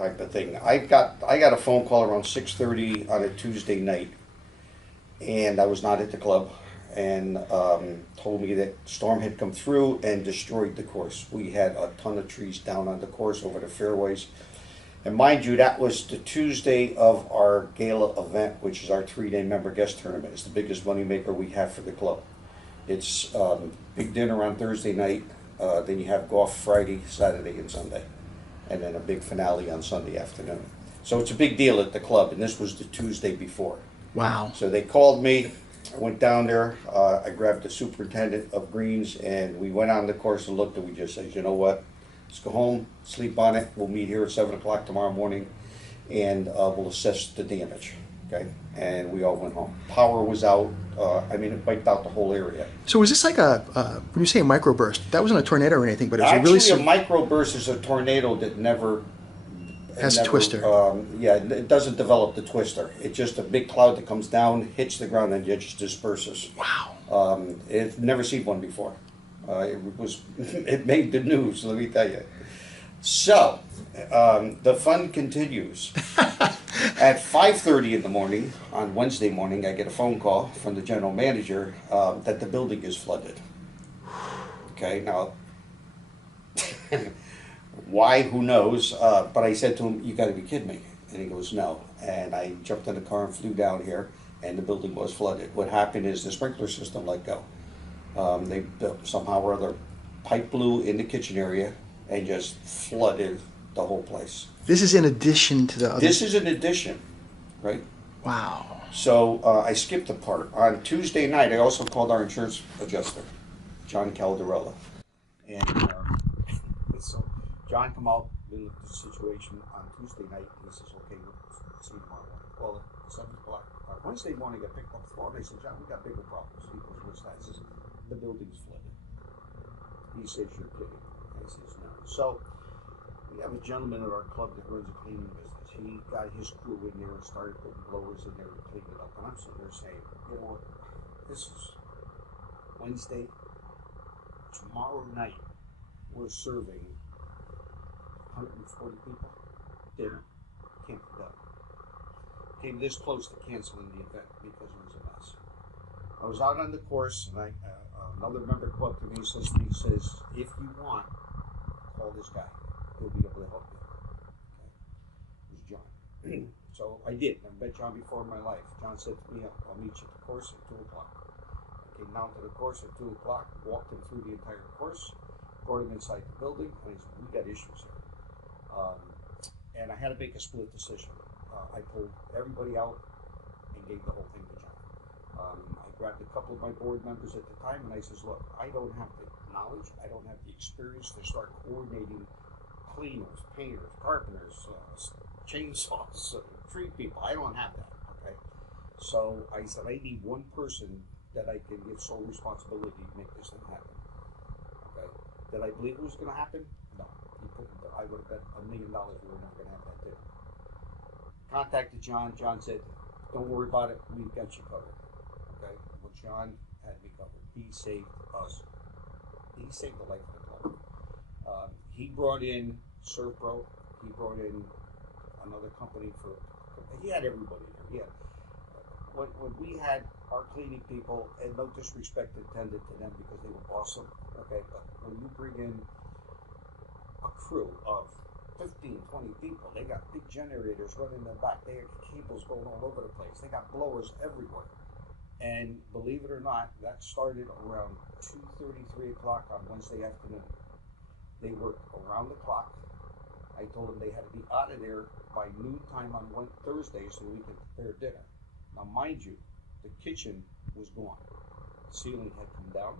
type of thing. I got a phone call around 6:30 on a Tuesday night, and I was not at the club, and told me that storm had come through and destroyed the course. We had a ton of trees down on the course over the fairways. And mind you, that was the Tuesday of our gala event, which is our 3-day member guest tournament. It's the biggest moneymaker we have for the club. It's big dinner on Thursday night, then you have golf Friday, Saturday, and Sunday, and then a big finale on Sunday afternoon. So it's a big deal at the club, and this was the Tuesday before. Wow. So they called me. I went down there. I grabbed the superintendent of greens, and we went on the course and looked, and we just said, you know what? Let's go home, sleep on it. We'll meet here at 7 o'clock tomorrow morning, and we'll assess the damage. Okay? And we all went home. Power was out. I mean, it wiped out the whole area. So was this like when you say a microburst, that wasn't a tornado or anything, but it was Actually, a really... a microburst is a tornado that never... Has a twister. Yeah, it doesn't develop the twister. It's just a big cloud that comes down, hits the ground, and it just disperses. Wow. I've never seen one before. It made the news, let me tell you. So, the fun continues. At 5:30 in the morning, on Wednesday morning, I get a phone call from the general manager that the building is flooded. Okay, now, why, who knows, but I said to him, you gotta be kidding me. And he goes, no. And I jumped in the car and flew down here, and the building was flooded. What happened is the sprinkler system let go. They somehow or other pipe blew in the kitchen area and just flooded the whole place. This is in addition to the other... This is an addition, right? Wow. So I skipped a part. On Tuesday night, I also called our insurance adjuster, John Caldarella. And so John come out, we looked at the situation on Tuesday night, and he says, okay, we'll see you tomorrow morning. Well, at 7 o'clock. Wednesday morning, I picked up the phone, and I said, John, we got bigger problems. He goes, what's that? He says, the building's flooded. He says, you're kidding. I says, no. So we have a gentleman at our club that runs a cleaning business. He got his crew in there and started putting blowers in there to clean it up. And I'm sitting there saying, you know what, this is Wednesday. Tomorrow night, we're serving 140 people dinner. Can't be done. Came this close to canceling the event because it was a mess. I was out on the course, and another member came up to me and says, if you want, call this guy. He'll be able to help you. Okay. It was John. So I did. I've met John before in my life. John said to me, I'll meet you at the course at 2 o'clock. I came down to the course at 2 o'clock, walked him through the entire course, brought him inside the building, and he said, we got issues here. And I had to make a split decision. I pulled everybody out and gave the whole thing to John. I grabbed a couple of my board members at the time, and I says, look, I don't have the knowledge, I don't have the experience to start coordinating cleaners, painters, carpenters, chainsaws, tree people. I don't have that, okay? So I said, I need one person that I can give sole responsibility to make this thing happen, okay? Did I believe it was going to happen? No. I would have bet $1 million we were not going to have that dinner. Contacted John. John said, don't worry about it. We've got you covered. Okay? Well, John had me covered. He saved us. He saved the life of the club. He brought in Surfpro. He brought in another company he had everybody there. He had, when we had our cleaning people, and no disrespect intended to them because they were awesome, okay, but when you bring in a crew of 15, 20 people, they got big generators running in the back, they have cables going all over the place, they got blowers everywhere. And believe it or not, that started around 2:30, 3 o'clock on Wednesday afternoon. They worked around the clock. I told them they had to be out of there by noontime on Thursday so we could prepare dinner. Now, mind you, the kitchen was gone. The ceiling had come down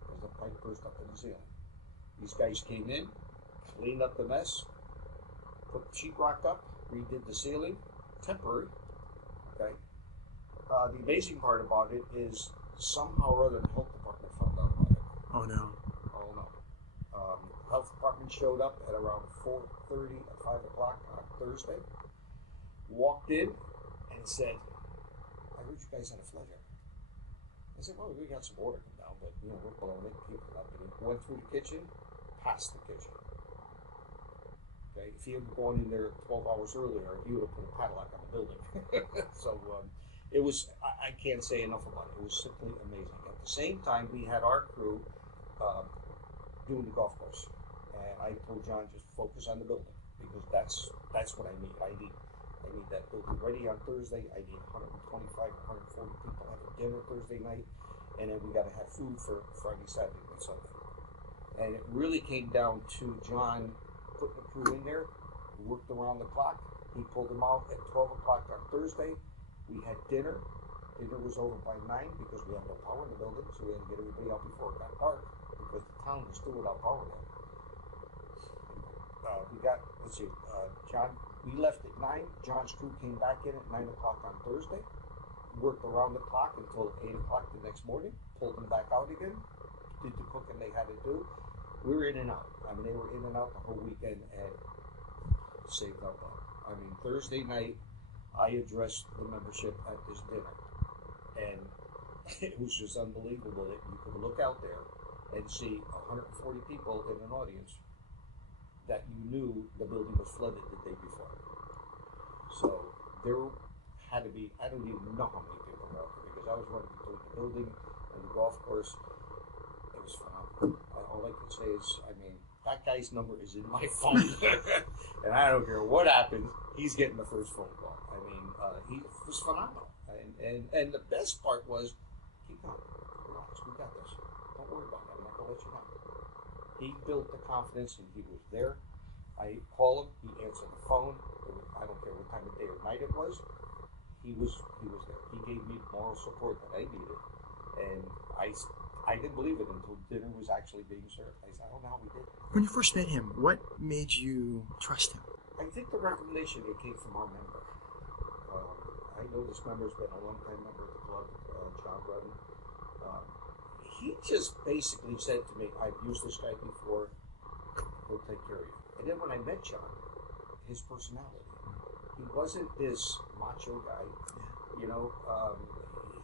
because the pipe burst up in the ceiling. These guys came in, cleaned up the mess, put sheetrock up, redid the ceiling, temporary, okay? The amazing part about it is somehow or other the health department found out about it. Oh no. Oh no. Health department showed up at around 4:30 or 5 o'clock on Thursday, walked in and said, I heard you guys had a flood here. I said, well, we got some water come down, but we're blowing it, keeping it up. And he went through the kitchen, past the kitchen. Okay, if he had gone in there 12 hours earlier, he would have put a padlock on the building. So it was, I can't say enough about it. It was simply amazing. At the same time, we had our crew doing the golf course. And I told John, just focus on the building because that's what I need. I need that building ready on Thursday. I need 125, 140 people having dinner Thursday night. And then we got to have food for Friday, Saturday, and Sunday. And it really came down to John putting the crew in there, worked around the clock. He pulled them out at 12 o'clock on Thursday. We had dinner. Dinner was over by 9 because we had no power in the building, so we had to get everybody out before it got dark because the town was still without power then. We got, John, we left at 9. John's crew came back in at 9 o'clock on Thursday, worked around the clock until 8 o'clock the next morning, pulled them back out again, did the cooking they had to do. We were in and out. I mean, they were in and out the whole weekend and saved up. I mean, Thursday night, I addressed the membership at this dinner, and it was just unbelievable that you could look out there and see 140 people in an audience that you knew the building was flooded the day before. So there had to be, I don't even know how many people were out there because I was running between the building and the golf course. It was phenomenal. All I can say is, I mean, that guy's number is in my phone, and I don't care what happens, he's getting the first phone call. I mean, he was phenomenal, and the best part was, keep going, relax, we got this. Don't worry about it. I'm not gonna let you know. He built the confidence, and he was there. I called him. He answered the phone. I don't care what time of day or night it was. He was there. He gave me moral support that I needed, and I didn't believe it until dinner was actually being served. I said, I don't know how we did it. When you first met him, what made you trust him? I think the recommendation it came from our member. I know this member's been a long time member of the club, John Rudden. He just basically said to me, I've used this guy before, he'll take care of you. And then when I met John, his personality, he wasn't this macho guy, you know,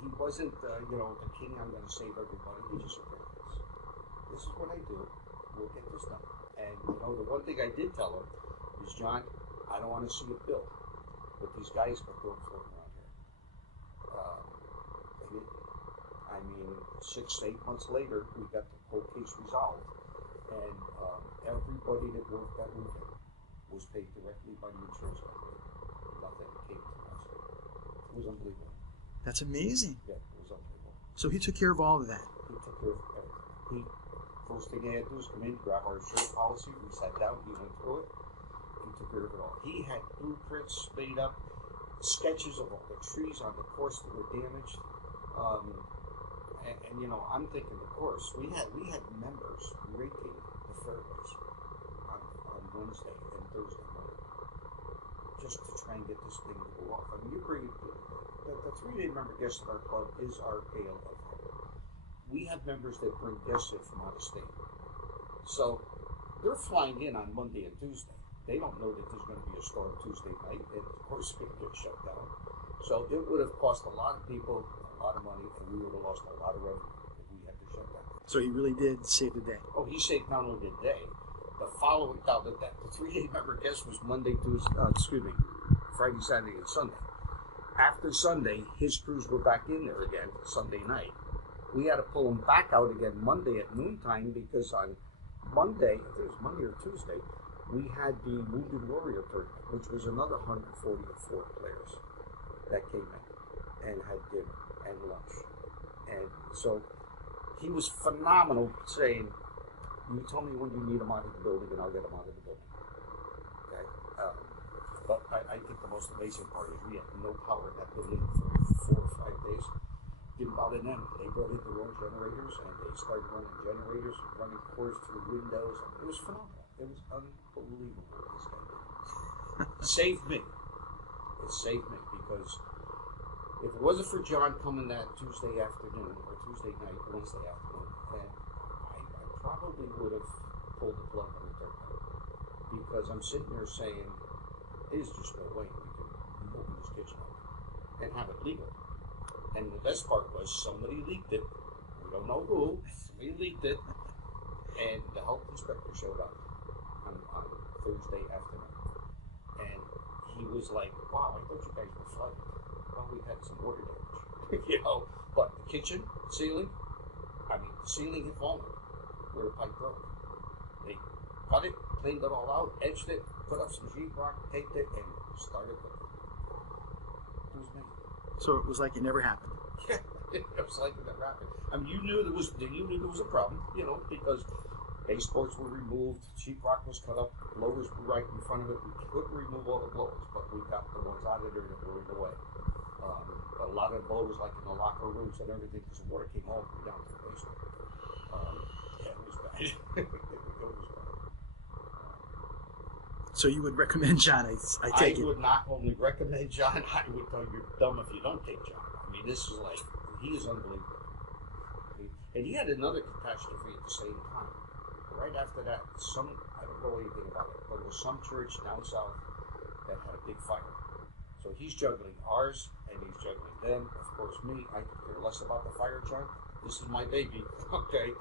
he wasn't, the king, I'm going to save everybody. He just said, this is what I do. We'll get this done. And, the one thing I did tell him is, John, I don't want to see it built. But these guys are built floating around here. I mean, 6 to 8 months later, we got the whole case resolved. And everybody that worked that weekend was paid directly by the insurance company. Nothing came to us. It was unbelievable. That's amazing. Yeah, it was unbelievable. So he took care of all of that. He took care of everything. First thing he had to do was come in, grab our insurance policy. We sat down, he went through it. He took care of it all. He had blueprints made up, sketches of all the trees on the course that were damaged. I'm thinking, of course, we had members raking the fairways on Wednesday and Thursday morning just to try and get this thing to go off. I mean, you bring the 3-day member guest at our club is our gale of hope. We have members that bring guests in from out of state. So they're flying in on Monday and Tuesday. They don't know that there's going to be a storm Tuesday night, and of course it's going to get shut down. So it would have cost a lot of people a lot of money, and we would have lost a lot of revenue if we had to shut down. So he really did save the day. Oh, he saved not only the day, the following, the 3-day member guest was Monday, Tuesday, Friday, Saturday, and Sunday. After Sunday, his crews were back in there again Sunday night. We had to pull them back out again Monday at noontime because on Monday, I think it was Monday or Tuesday, we had the Wounded Warrior tournament, which was another 144 players that came in and had dinner and lunch. And so he was phenomenal saying, you tell me when you need them out of the building and I'll get them out of the building. Okay? But I think the most amazing part is we had no power in that building for 4 or 5 days. Didn't bother them. They brought in their own generators and they started running generators, running cores through windows. It was phenomenal. It was unbelievable what this guy did. It saved me. It saved me because if it wasn't for John coming that Tuesday afternoon or Tuesday night, Wednesday afternoon, then I probably would have pulled the plug on the tournament because I'm sitting there saying, there's just no way we can open this kitchen up and have it legal. And the best part was somebody leaked it. We don't know who. Somebody leaked it. And the health inspector showed up on Thursday afternoon. And he was like, wow, I thought you guys were flooded. Well, we had some water damage, but the kitchen ceiling, the ceiling had fallen where the pipe broke. They cut it, cleaned it all out, edged it, put up some sheetrock, taped it, and started cooking. It was amazing. So it was like it never happened. Yeah, it was like it never happened. You knew there was a problem, because baseboards were removed, sheetrock was cut up, blowers were right in front of it. We couldn't remove all the blowers, but we got the ones out of there that were in the way. A lot of blowers, like in the locker rooms and everything, because the water came all the way down to the basement. Yeah, it was bad. It was bad. So you would recommend John? I take it. I would not only recommend John. I would tell you you're dumb if you don't take John. This is like, he is unbelievable. And he had another catastrophe at the same time. Right after that, I don't know anything about it, but it was some church down south that had a big fire. So he's juggling ours, and he's juggling them. Of course, me, I could care less about the fire, John. This is my baby, okay?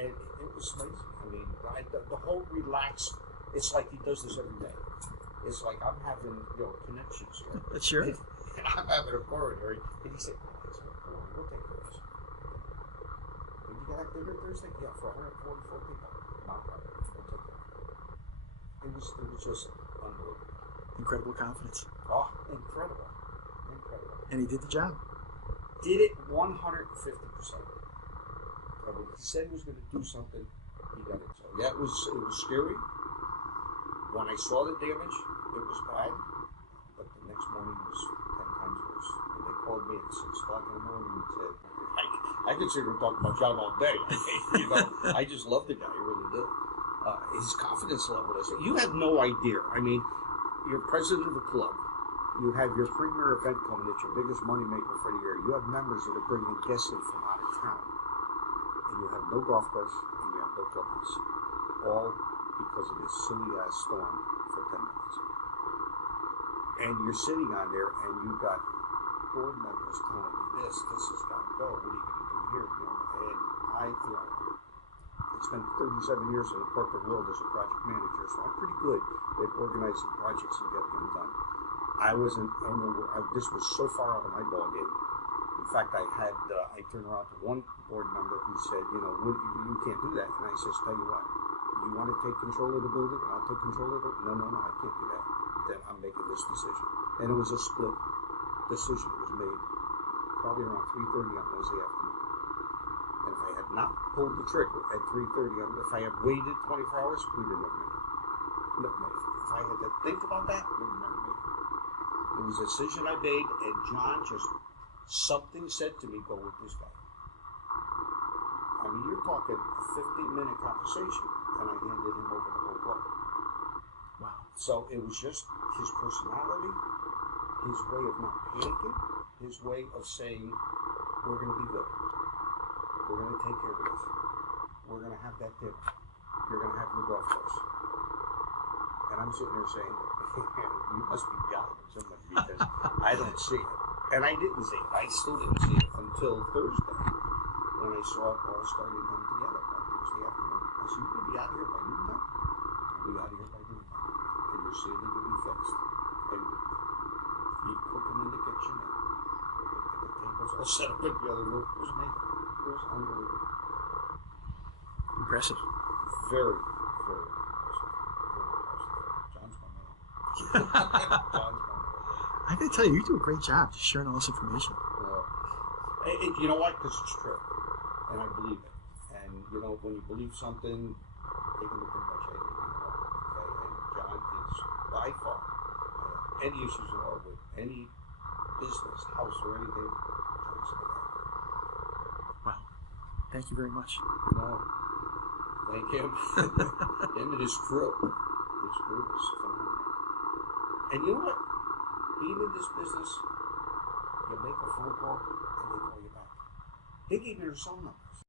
And it was amazing. The whole relaxed, it's like he does this every day. It's like I'm having, connections here. Sure. And I'm having a corridor, and he said, we'll take this. Did you get that dinner Thursday? Yeah, for 144 people. Not right. We'll take it. It was just unbelievable. Incredible confidence. Oh, incredible. And he did the job. Did it 150%. When he said he was going to do something, he got it. So yeah, it was scary. When I saw the damage, it was bad. But the next morning was 10 times worse. And they called me at 6 o'clock in the morning and said, I could sit here and talk about John all day. I just love the guy, I really do. His confidence level is, you have no idea. You're president of a club. You have your premier event coming. It's your biggest moneymaker for the year. You have members that are bringing guests in from out of town. And you have no golf course, and you have no clubhouse. All because of this silly-ass storm for 10 minutes. And you're sitting on there, and you've got board members telling me this has got to go. What are you going to do here? And I spent 37 years in the corporate world as a project manager, so I'm pretty good at organizing projects and getting them done. This was so far out of my ball game. In fact, I turned around to one board member who said, you can't do that. And I says, tell you what, you want to take control of the building and I'll take control of it? No, I can't do that. Then I'm making this decision. And it was a split decision. It was made probably around 3:30 on Wednesday afternoon. And if I had not pulled the trigger at 3:30, if I had waited 24 hours, we would have never made it. If I had to think about that, we would have never made it. It was a decision I made, and John something said to me, go with this guy. You're talking a 15-minute conversation, and I handed him over the whole club. Wow. So it was just his personality, his way of not panicking, his way of saying, we're going to be good. We're going to take care of this. We're going to have that dinner. You're going to have your golf course. And I'm sitting there saying, you must be God or somebody, because I don't see it. And I didn't see it. I still didn't see it until Thursday, when I saw it all starting to come together on Thursday afternoon. I said, you're going to be out of here by noontime? I'll be out of here by noontime. And your ceiling will be fixed. And be cooking in the kitchen. And the tables all set up in the other room. It was amazing. It was unbelievable. Impressive. Very, very impressive. John's my man. John's my man. I gotta tell you, you do a great job just sharing all this information. You know why? Because it's true. And I believe it. And, when you believe something, they can do pretty much anything you want. Okay? And John is, by far, any issues at all with any business, house, or anything, John's the guy. Wow. Thank you very much. No. Thank him. Him and his crew. His crew is phenomenal. And you know what? Being in this business, you make a phone call and they call you back. They gave me their cell numbers.